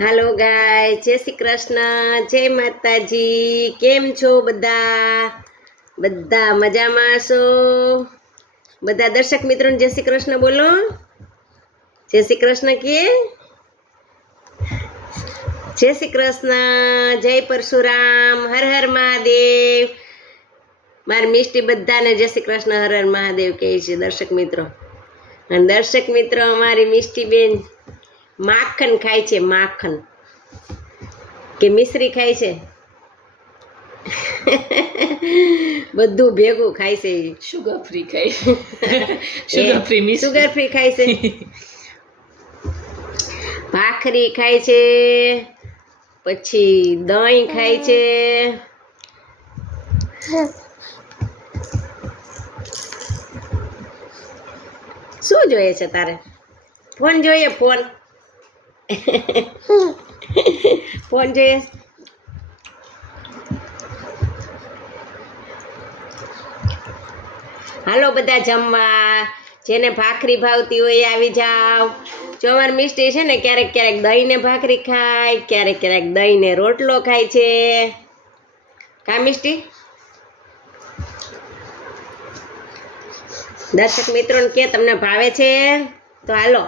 હાલો ગાય, જય શ્રી કૃષ્ણ, જય માતાજી. કેમ છો બધા? બધા મજામાં છો? બધા દર્શક મિત્રોને જય શ્રી કૃષ્ણ બોલો. જય શ્રી કૃષ્ણ કે જય શ્રી કૃષ્ણ, જય પરશુરામ, હર હર મહાદેવ. મારી મિષ્ટી બધાને જય શ્રી કૃષ્ણ, હર હર મહાદેવ કહે છે દર્શક મિત્રો. અને દર્શક મિત્રો, અમારી મિષ્ટી બેન માખણ ખાય છે, માખણ કે મિશ્રી ખાય છે. બધું ભેગું ખાય છે. શુગર ફ્રી ખાય. શુગર ફ્રી શુગર ફ્રી ખાય છે. ભાખરી ખાય છે, પછી દહીં ખાય છે. શું જોઈએ છે તારે? ફોન જોઈએ? ફોન ફોન જોઈએ? હાલો બધા જમવા. જેને ભાખરી ભાવતી હોય આવી જાવ. જો અમારી મિષ્ટી છે ને ક્યારેક ક્યારેક દહીં ને ભાખરી ખાય, ક્યારેક ક્યારેક દહીં ને રોટલો ખાય છે. કા મિષ્ટી? દર્શક મિત્રોને કે તમને ભાવે છે તો હાલો.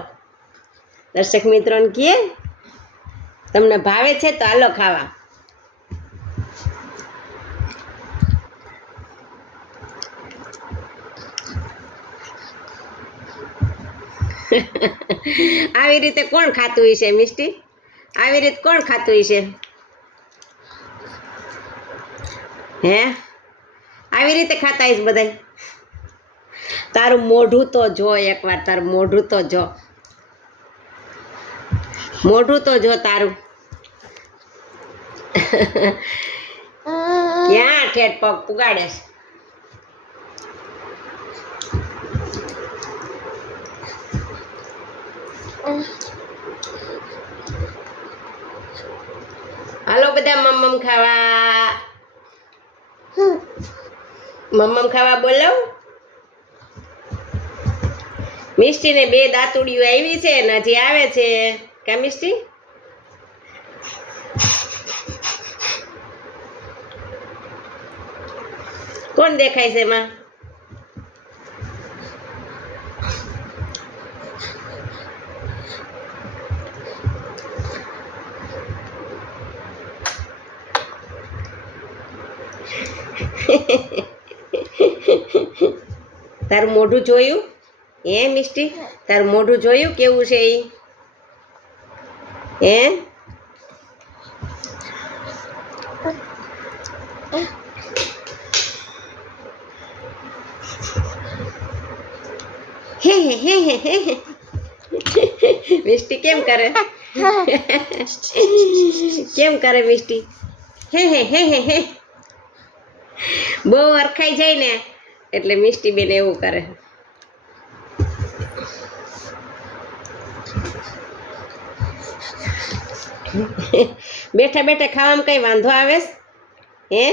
દર્શક મિત્રોને કે તમને ભાવે છે તો હાલો ખાવા. આવી રીતે કોણ ખાતું હશે મિષ્ટી? આવી રીતે કોણ ખાતું હશે? હે, આવી રીતે ખાતા હશે બધા? તારું મોઢું તો જો એકવાર, તારું મોઢું તો જો, મોઢું તો જો તારું. ક્યાં ઠેઠ પગ પુગાડે છે? હાલો બધા મમ્મમ ખાવા. મમ્મમ ખાવા બોલો. મિષ્ટી ને 2 દાંતુડિયું આવી છે ને હજી આવે છે. કા મિષ્ટી? કોણ દેખાય છે એમાં? તારું મોઢું જોયું? હે મિષ્ટી, તારું મોઢું જોયું કેવું છે ઈ? હે, હે હે હે હે હે. મિષ્ટી કેમ કરે? કેમ કરે મિષ્ટી? હે હે હે હે હે. બહુ અરખાઈ જાય ને એટલે મિષ્ટી બેન એવું કરે. બેઠા બેઠા ખાવામાં કઈ વાંધો આવે? હે,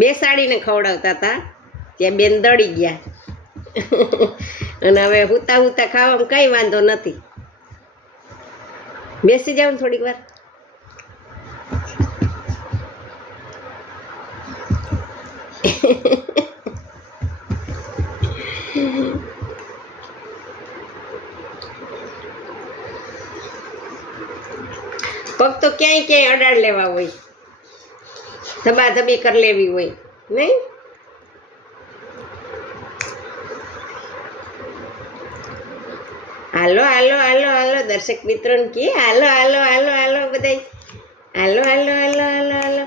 બેસાડીને ખવડાવતા હતા ત્યાં બેન દળી ગયા. અને હવે હુતા હુતા ખાવામાં કઈ વાંધો નથી. બેસી જાવ ને થોડીક વાર. પગ તો ક્યાંય ક્યાંય અડાડ લેવા હોય, ધબાધબી કરી લેવી હોય નહીં? હાલો હાલો હાલો હાલો દર્શક મિત્રોને કે હાલો હાલો હાલો હાલો બધા. હાલો હાલો હાલો હાલો હાલો.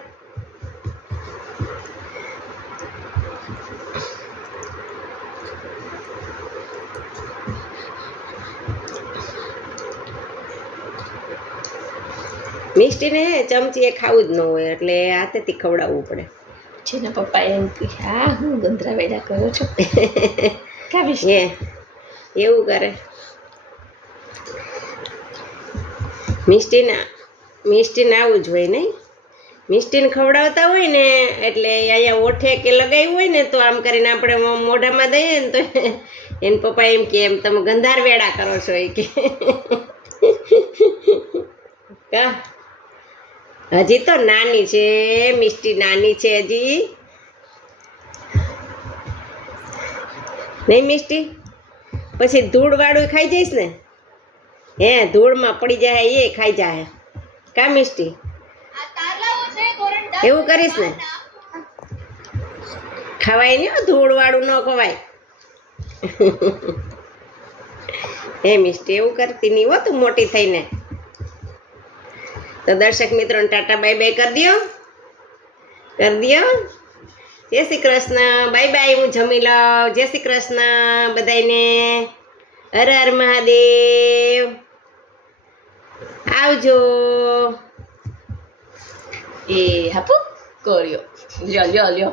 મિષ્ટીને ચમચી એ ખાવું જ ન હોય એટલે હાથેથી ખવડાવવું પડે. જેના પપ્પા એમ કે હા હું ગંધરા વેડા કરો છો. કાવીશ હે એવું કરે. મિષ્ટીને આવું જ હોય નહીં? મિષ્ટીને ખવડાવતા હોય ને એટલે અહીંયા ઓઠે કે લગાવ્યું હોય ને તો આમ કરીને આપણે મોઢામાં દઈએ ને તો એને પપ્પા એમ કે એમ તમે ગંધાર વેડા કરો છો એ કે. કા હજી તો નાની છે, મિષ્ટી નાની છે હજી. નહીં મિષ્ટી, પછી ધૂળ વાળું ખાઈ જઈશ ને? હે, ધૂળમાં પડી જાય એ ખાઈ જાય. કા મિષ્ટી, એવું કરીશ ને? ખવાય નહીં હો, ધૂળ વાળું ન ખવાય. હે મિષ્ટી, એવું કરતી નહીં હો તું મોટી થઈને. તો દર્શક મિત્રોને ટાટા બાય બાય કરી દો, કરી દો. જય શ્રી કૃષ્ણ, બાય બાય. હું જમી લઉં. જય શ્રી કૃષ્ણ બધાને. હર હર મહાદેવ. આવજો. એ હાપુ કર્યો લ્યો લ્યો લ્યો